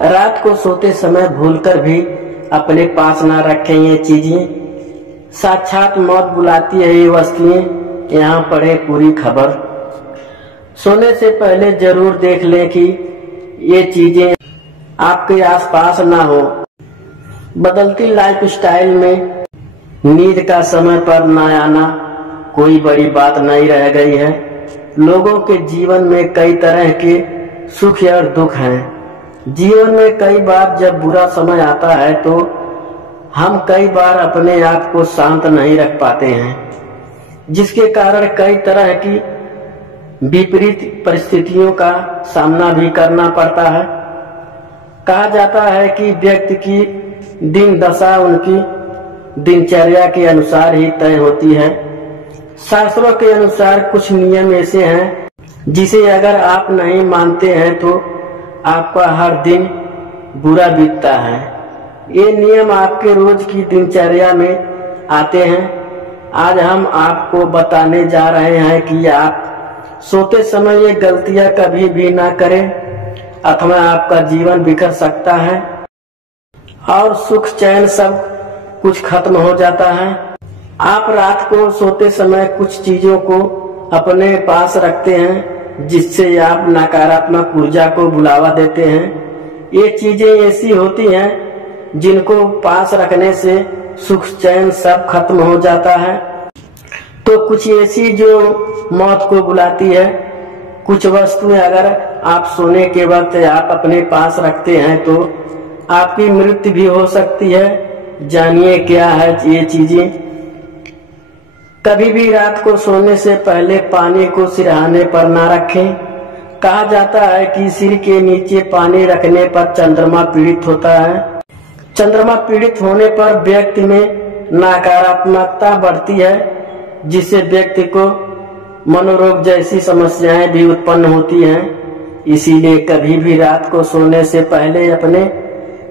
रात को सोते समय भूलकर भी अपने पास ना रखें ये चीजें। साक्षात मौत बुलाती है ये वस्तुएं, यहाँ पढ़े पूरी खबर। सोने से पहले जरूर देख लें कि ये चीजें आपके आसपास ना हो। बदलती लाइफ स्टाइल में नींद का समय पर न आना कोई बड़ी बात नहीं रह गई है। लोगों के जीवन में कई तरह के सुख और दुख हैं। जीवन में कई बार जब बुरा समय आता है तो हम कई बार अपने आप को शांत नहीं रख पाते हैं, जिसके कारण कई तरह की विपरीत परिस्थितियों का सामना भी करना पड़ता है। कहा जाता है कि व्यक्ति की दिन दशा उनकी दिनचर्या के अनुसार ही तय होती है। शास्त्रों के अनुसार कुछ नियम ऐसे हैं जिसे अगर आप नहीं मानते हैं तो आपका हर दिन बुरा बीतता है। ये नियम आपके रोज की दिनचर्या में आते हैं। आज हम आपको बताने जा रहे हैं कि आप सोते समय ये गलतियां कभी भी ना करें, अथवा आपका जीवन बिखर सकता है और सुख चैन सब कुछ खत्म हो जाता है। आप रात को सोते समय कुछ चीजों को अपने पास रखते हैं जिससे आप नकारात्मक ऊर्जा को बुलावा देते हैं। ये चीजें ऐसी होती हैं जिनको पास रखने से सुख चैन सब खत्म हो जाता है, तो कुछ ऐसी जो मौत को बुलाती है। कुछ वस्तुएं अगर आप सोने के वक्त आप अपने पास रखते हैं तो आपकी मृत्यु भी हो सकती है। जानिए क्या है ये चीजें। कभी भी रात को सोने से पहले पानी को सिरहाने पर ना रखें। कहा जाता है कि सिर के नीचे पानी रखने पर चंद्रमा पीड़ित होता है। चंद्रमा पीड़ित होने पर व्यक्ति में नकारात्मकता बढ़ती है, जिससे व्यक्ति को मनोरोग जैसी समस्याएं भी उत्पन्न होती हैं। इसीलिए कभी भी रात को सोने से पहले अपने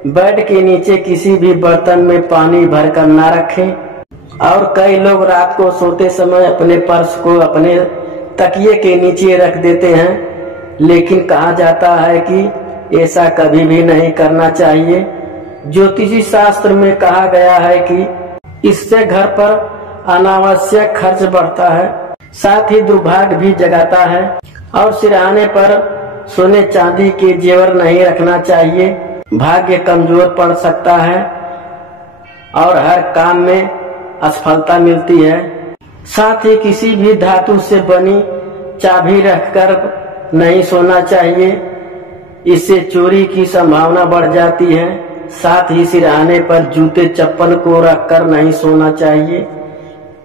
बेड के नीचे किसी भी बर्तन में पानी भरकर ना रखें। और कई लोग रात को सोते समय अपने पर्स को अपने तकिए के नीचे रख देते हैं, लेकिन कहा जाता है कि ऐसा कभी भी नहीं करना चाहिए। ज्योतिषी शास्त्र में कहा गया है कि इससे घर पर अनावश्यक खर्च बढ़ता है, साथ ही दुर्भाग्य भी जगाता है। और सिरहाने पर सोने चांदी के जेवर नहीं रखना चाहिए, भाग्य कमजोर पड़ सकता है और हर काम में असफलता मिलती है। साथ ही किसी भी धातु से बनी चाबी रखकर नहीं सोना चाहिए, इससे चोरी की संभावना बढ़ जाती है। साथ ही सिरहाने पर जूते चप्पल को रखकर नहीं सोना चाहिए,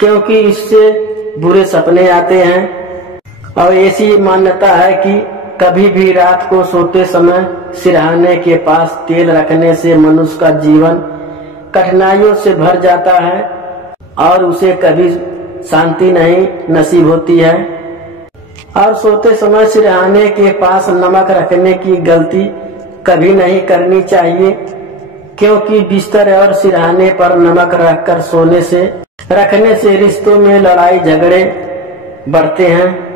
क्योंकि इससे बुरे सपने आते हैं। और ऐसी मान्यता है कि कभी भी रात को सोते समय सिरहाने के पास तेल रखने से मनुष्य का जीवन कठिनाइयों से भर जाता है और उसे कभी शांति नहीं नसीब होती है। और सोते समय सिरहाने के पास नमक रखने की गलती कभी नहीं करनी चाहिए, क्योंकि बिस्तर और सिरहाने पर नमक रखकर रखने से रिश्तों में लड़ाई झगड़े बढ़ते हैं।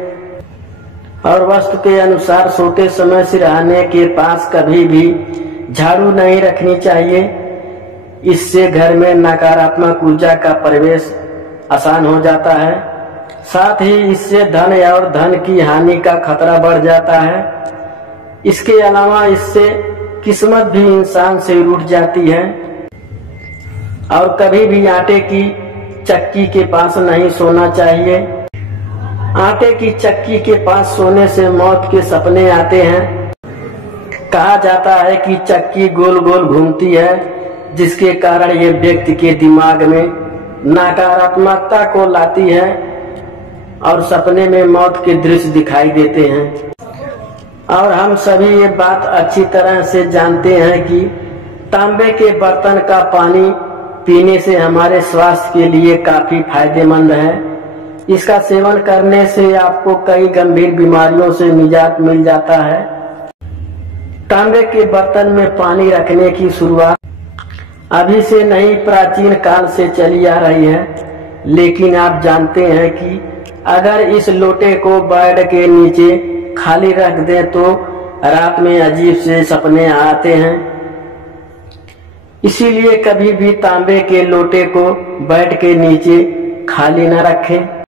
और वास्तु के अनुसार सोते समय सिरहाने के पास कभी भी झाड़ू नहीं रखनी चाहिए, इससे घर में नकारात्मक ऊर्जा का प्रवेश आसान हो जाता है। साथ ही इससे धन और धन की हानि का खतरा बढ़ जाता है। इसके अलावा इससे किस्मत भी इंसान से रूठ जाती है। और कभी भी आटे की चक्की के पास नहीं सोना चाहिए। आटे की चक्की के पास सोने से मौत के सपने आते हैं। कहा जाता है कि चक्की गोल गोल घूमती है, जिसके कारण ये व्यक्ति के दिमाग में नकारात्मकता को लाती है और सपने में मौत के दृश्य दिखाई देते हैं। और हम सभी ये बात अच्छी तरह से जानते हैं कि तांबे के बर्तन का पानी पीने से हमारे स्वास्थ्य के लिए काफी फायदेमंद है। इसका सेवन करने से आपको कई गंभीर बीमारियों से निजात मिल जाता है। तांबे के बर्तन में पानी रखने की शुरुआत अभी से नहीं, प्राचीन काल से चली आ रही है। लेकिन आप जानते हैं कि अगर इस लोटे को बेड के नीचे खाली रख दें तो रात में अजीब से सपने आते हैं। इसीलिए कभी भी तांबे के लोटे को बेड के नीचे खाली न रखें।